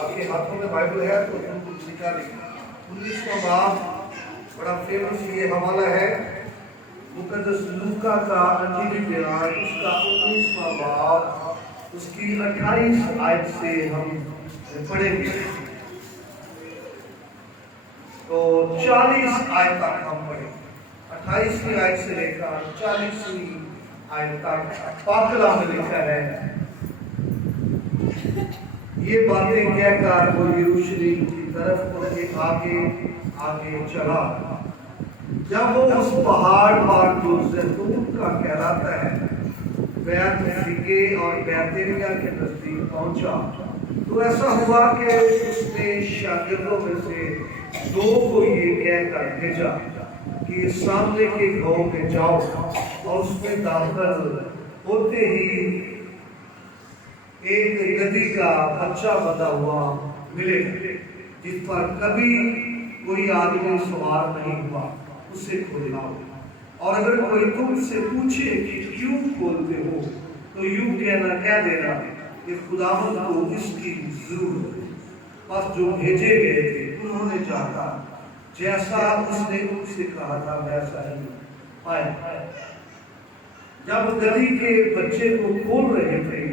آپ کے ہاتھوں میں بائبل ہے تو بالکل نکالیں۔ 19واں باب بڑا فیمس یہ حوالہ ہے مقدس لوکا کا انجیلی بیان، اس کا 19واں باب، اس کی 28 آیت سے ہم پڑھیں گے تو 40 آیت تک ہم پڑھیں گے۔ 28ویں آیت سے لے کر 40ویں آیت تک پاک کلام میں لکھا ہے، یہ باتیں کہہ کر وہ یروشلم کی طرف ان کے آگے آگے چلا۔ جب وہ اس پہاڑ پر جو زیتون کا کہلاتا ہے بیت فگے اور بیتنیہ کے نزدیک پہنچا تو ایسا ہوا کہ اس نے شاگردوں میں سے 2 کو یہ کہہ کر بھیجا کہ سامنے کے گاؤں میں جاؤ اور اس میں داخل ہوتے ہی ایک گدھی کا بچہ بندھا ہوا ملے جس پر کبھی کوئی آدمی سوار نہیں ہوا، اسے کھولاؤ، اور اگر کوئی تم سے پوچھے کہ کیوں کھولتے ہو تو یوں کہہ دینا کہ خداوند کو اس کی ضرورت ہے۔ بس جو بھیجے گئے تھے انہوں نے چاہا جیسا اس نے ان سے کہا تھا ویسا ہی پایا۔ جب گدھی کے بچے کو کھول رہے تھے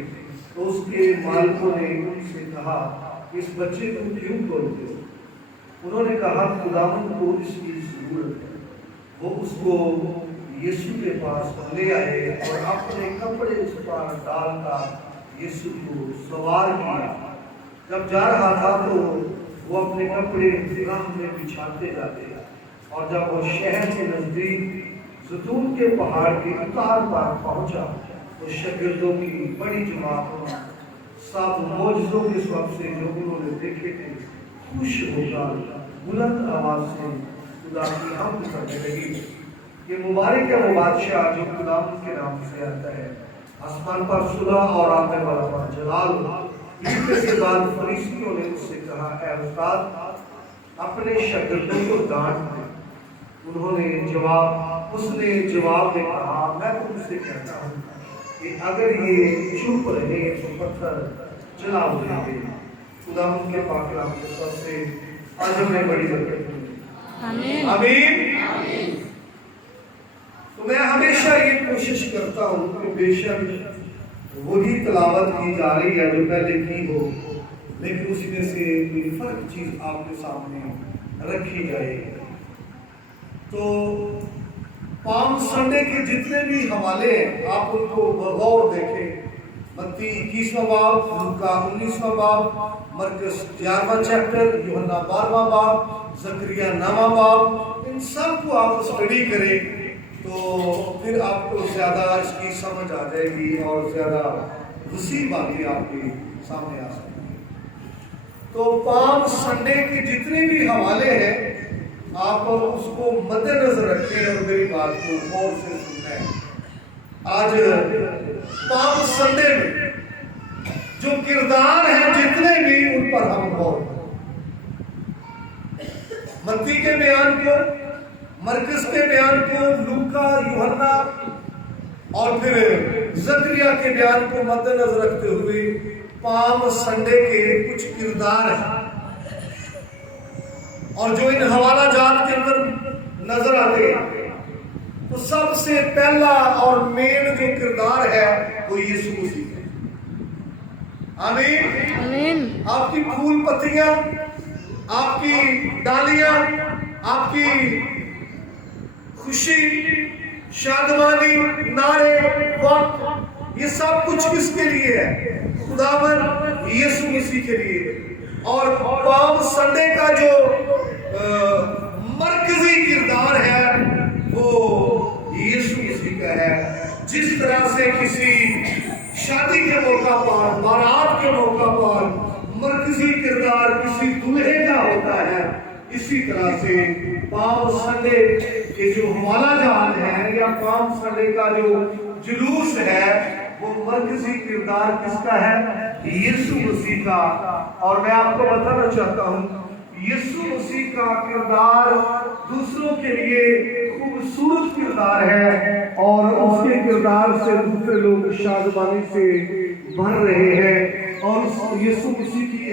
تو اس کے مالکوں نے ان سے کہا اس بچے کو کیوں کھولتے ہو؟ انہوں نے کہا خداوند کو اس کی ضرورت ہے۔ وہ اس کو یسوع کے پاس لے آئے اور اپنے کپڑے اس پر ڈال کر یسوع کو سوار کیا۔ جب جا رہا تھا تو وہ اپنے کپڑے راہ میں بچھاتے جاتے، اور جب وہ شہر کے نزدیک زیتون کے پہاڑ کے اتار پر پہنچا تو شاگردوں کی بڑی جماعت سب معجزوں کے سبب سے جو انہوں نے دیکھے تھے خوش ہو کر بلند آواز سے خدا کی حمد کرنے لگی۔ یہ مبارک ہے وہ بادشاہ جو خداوند کے نام سے آتا ہے، آسمان پر صلح اور آنے والا پر جلال۔ اس کے بعد فریسیوں نے اس سے کہا اے استاد اپنے شاگردوں کو ڈانٹ دے۔ اس نے جواب میں کہا میں تم سے کہتا ہوں کہ اگر یہ چپ رہے تو پتھر جلا اٹھیں گے۔ خداوند کے پاک کلام کے سب سے آج ہمیں بڑی برکت ملی۔ آمین آمین۔ تو میں ہمیشہ یہ کوشش کرتا ہوں کہ بے شک وہی تلاوت کی جا رہی ہے جو پہلے کی ہو، لیکن اس میں سے کوئی فرق چیز آپ کے سامنے رکھی جائے۔ تو پام سنڈے کے جتنے بھی حوالے ہیں آپ ان کو بغور دیکھیں۔ متی 21واں باب، لوکا 19واں باب، مرکز 11واں چیپٹر، یوحنا 12واں باب، زکریا 9واں باب، ان سب کو آپ اسٹڈی کریں تو پھر آپ کو زیادہ اس کی سمجھ آ جائے گی اور زیادہ وسیع باتیں آپ کے سامنے آ سکتی ہیں۔ تو پام سنڈے کے جتنے بھی حوالے ہیں آپ اس کو مد نظر رکھیں اور میری بات کو غور سے سنیں۔ آج پام سنڈے میں جو کردار ہیں جتنے بھی ان پر ہم غور کریں۔ متی کے بیان کو، مرکز کے بیان کو، لوکا، یوحنا اور پھر زکریا کے بیان کو مد نظر رکھتے ہوئے پام سنڈے کے کچھ کردار ہیں اور جو ان حوالہ جات کے اندر نظر آتے ہیں۔ تو سب سے پہلا اور مین جو کردار ہے وہ یسوع مسیح ہے۔ آمین آمین۔ آپ کی پھول پتیاں، آپ کی ڈالیاں، آپ کی خوشی، شادمانی، نعرے، وقت، یہ سب کچھ کس کے لیے ہے؟ خداوند یسوع مسیح کے لیے۔ اور پام سنڈے کا جو مرکزی کردار ہے وہ یسوع مسیح کا ہے۔ جس طرح سے کسی شادی کے موقع پر، بارات کے موقع پر مرکزی کردار کسی دلہے کا ہوتا ہے، اسی طرح سے پام سنڈے کے جو حوالہ جات ہے یا پام سنڈے کا جو جلوس ہے وہ مرکزی کردار کس کا ہے؟ یسوع مسیح کا۔ اور میں آپ کو بتانا چاہتا ہوں یسوع مسیح کا کردار دوسروں کے لیے خوبصورت کردار ہے اور اس کے کردار سے دوسرے لوگ شادمانی سے بھر رہے ہیں، اور یسوع مسیح کی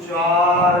4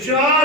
4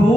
2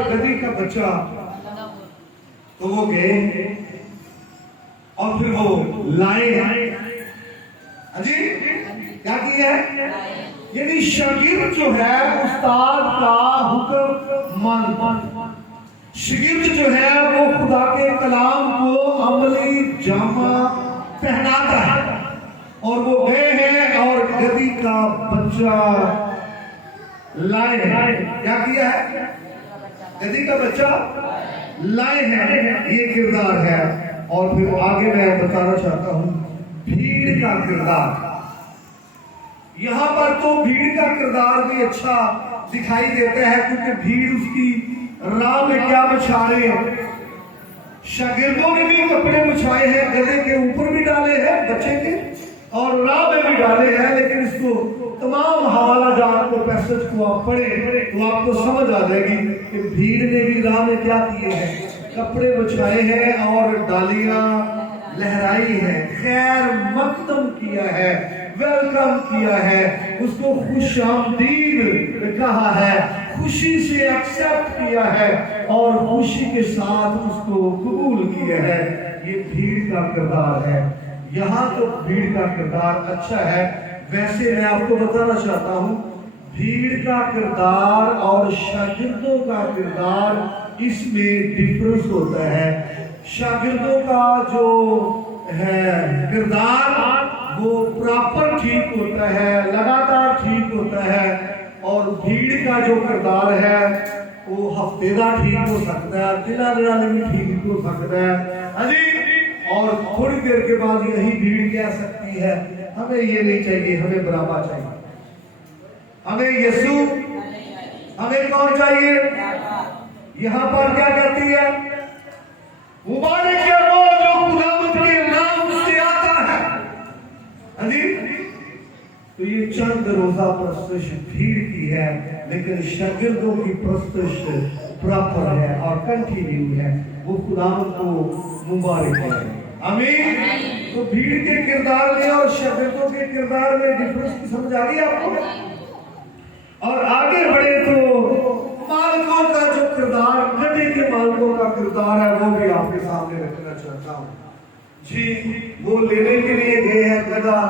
اور گدھی کا بچہ، تو وہ گئے اور پھر وہ لائے جی کیا کیا ہے؟ یعنی شاگرد جو ہے استاد کا حکم مان، شاگرد جو ہے وہ خدا کے کلام کو عملی جامہ پہناتا ہے، اور وہ گئے ہیں اور گدھی کا بچہ لائے ہیں۔ کیا کیا ہے؟ گدھی کا بچہ لائے ہیں، یہ کردار ہے۔ اور پھر آگے میں بتانا چاہتا ہوں بھیڑ کا کردار۔ یہاں پر تو بھیڑ کا کردار بھی اچھا دکھائی دیتا ہے، کیونکہ بھیڑ اس کی راہ میں کیا بچھا رہے ہیں؟ شاگردوں نے بھی کپڑے بچھائے ہیں، گدھے کے اوپر بھی ڈالے ہیں بچے کے، اور راہ میں بھی ڈالے ہیں۔ لیکن اس کو تمام حوالہ جات کو پیسج کو آپ پڑھیں تو آپ کو سمجھ آ جائے گی کہ بھیڑ نے بھی راہ میں کیا کیے ہیں؟ کپڑے بچھائے ہیں اور ڈالیاں لہرائی ہیں، خیر مقدم کیا ہے، ویلکم کیا ہے، اس کو خوش آمدید کہا ہے، خوشی سے ایکسپٹ کیا ہے اور خوشی کے ساتھ اس کو قبول کیا ہے۔ یہ بھیڑ کا کردار ہے۔ یہاں تو بھیڑ کا کردار اچھا ہے۔ ویسے میں آپ کو بتانا چاہتا ہوں بھیڑ کا کردار اور شاگردوں کا کردار، اس میں ڈفرنس ہوتا ہے۔ شاگردوں کا جو ہے کردار وہ پراپر ٹھیک ہوتا ہے، لگاتار ٹھیک ہوتا ہے، اور بھیڑ کا جو کردار ہے وہ ہفتے دار ٹھیک ہو سکتا ہے، دلا بھی ٹھیک ہو سکتا ہے، اور تھوڑی دیر کے بعد یہی بھیڑ کہہ سکتی ہے ہمیں یہ نہیں چاہیے، ہمیں برابر چاہیے، ہمیں یسوع، ہمیں کون چاہیے؟ یہاں پر کیا کہتی ہے؟ مبارک ہے وہ جو خداوند کے نام سے آتا ہے۔ تو یہ چند روزہ پرستش بھیڑ کی ہے، لیکن شاگردوں کی پرستش پراپر ہے اور کنٹینیو ہے، وہ خداوند کو مبارک ہے۔ آمین۔ تو بھیڑ کے کردار میں اور شاگردوں کے کردار میں ڈفرنس کی سمجھ آ گئی آپ کو؟ اور آگے بڑھے تو مالکوں کا جو کردار، گدھے کے مالکوں کا کردار ہے، وہ بھی آپ کے سامنے رکھنا چاہتا ہوں۔ جی وہ لینے کے لیے گئے ہیں گدھا،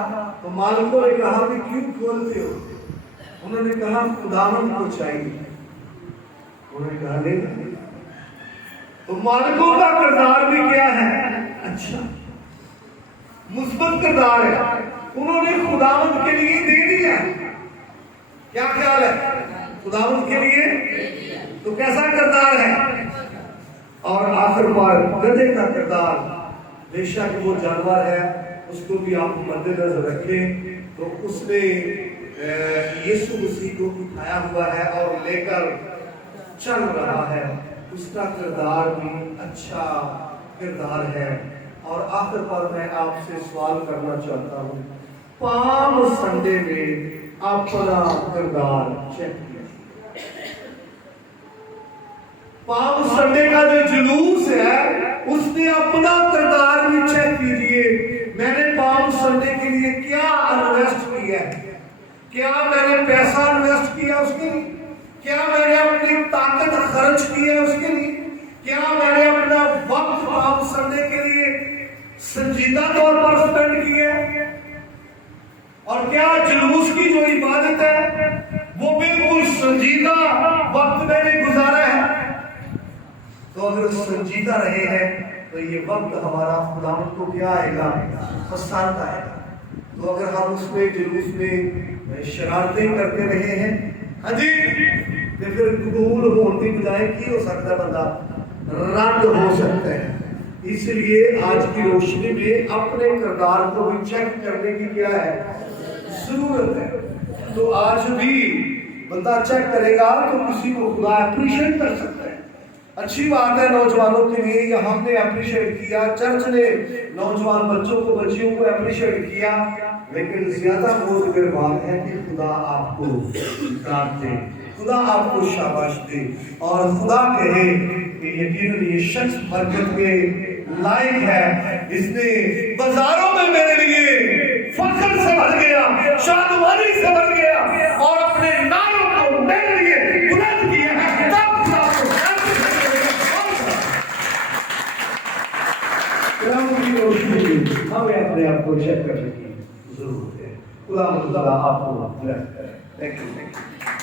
تو مالکوں نے کہا کہ کیوں کھولتے ہو؟ انہوں نے کہا خداوند کو چاہیے۔ انہوں نے کہا لے لیں۔ تو مالکوں کا کردار بھی کیا ہے؟ اچھا مثبت کردار ہے۔ انہوں نے خداوند کے لیے دے دیا۔ کیا خیال ہے؟ خداوند کے لیے تو کیسا کردار ہے؟ اور آخر پر گدھے کا کردار، بے شک وہ جانور ہے، اس کو بھی آپ مد نظر رکھیں۔ تو اس نے یسوع مسیح کو اٹھایا ہوا ہے اور لے کر چل رہا ہے، اس کا کردار بھی اچھا کردار ہے۔ اور آخر پر میں آپ سے سوال کرنا چاہتا ہوں، پالم سنڈے میں اپنا کردار چیک کیا۔ پالم سنڈے کا جو جلوس ہے اس نے اپنا کردار بھی چیک کیجئے۔ میں نے پالم سنڈے کے لیے کیا انویسٹ کیا ہے؟ کیا میں نے پیسہ انویسٹ کیا اس کے لیے؟ کیا میں نے اپنی طاقت خرچ کی ہے اس کے لیے؟ کیا میں نے اپنا وقت پالم سنڈے کے لیے سنجیدہ طور پر سپینڈ کیا ہے؟ اور کیا جلوس کی جو عبادت ہے وہ بالکل سنجیدہ وقت میں نے گزارا ہے؟ تو اگر سنجیدہ رہے ہیں تو یہ وقت ہمارا خداوند کو کیا آئے گا؟ پسند آئے گا۔ تو اگر ہم اس میں جلوس میں شرارتیں کرتے رہے ہیں، ہاں جی، تو پھر قبول ہونے کی بجائے کی ہو سکتا ہے؟ بندہ رد ہو سکتا ہے۔ اس لیے آج کی روشنی میں اپنے کردار کو بھی چیک کرنے کی کیا ہے؟ ضرورت ہے۔ تو آج بھی بندہ چیک کرے گا تو کسی کو خدا اپریشیٹ کر سکتا ہے۔ اچھی بات ہے نوجوانوں کے لیے، یا ہم نے اپریشیٹ کیا، چرچ نے نوجوان بچوں کو بچیوں کو اپریشیٹ کیا، لیکن زیادہ موثر بات ہے کہ خدا آپ کو ڈانٹ دے، خدا آپ کو شاباش دے، اور خدا کہے کہ یقیناً یہ شخص برکت کے لائق ہے، اس نے بازاروں میں میرے لیے فخر سے بھر گیا، شادمانی سے بھر گیا، اور اپنے ناموں کو میرے لیے بلند کیا ہے۔ تب خدا کو کرام کی روشنی ہمیں اپنے آپ کو چیک کرنے کی ضرورت ہے. خدا آپ کو بلیس کرے. Thank you.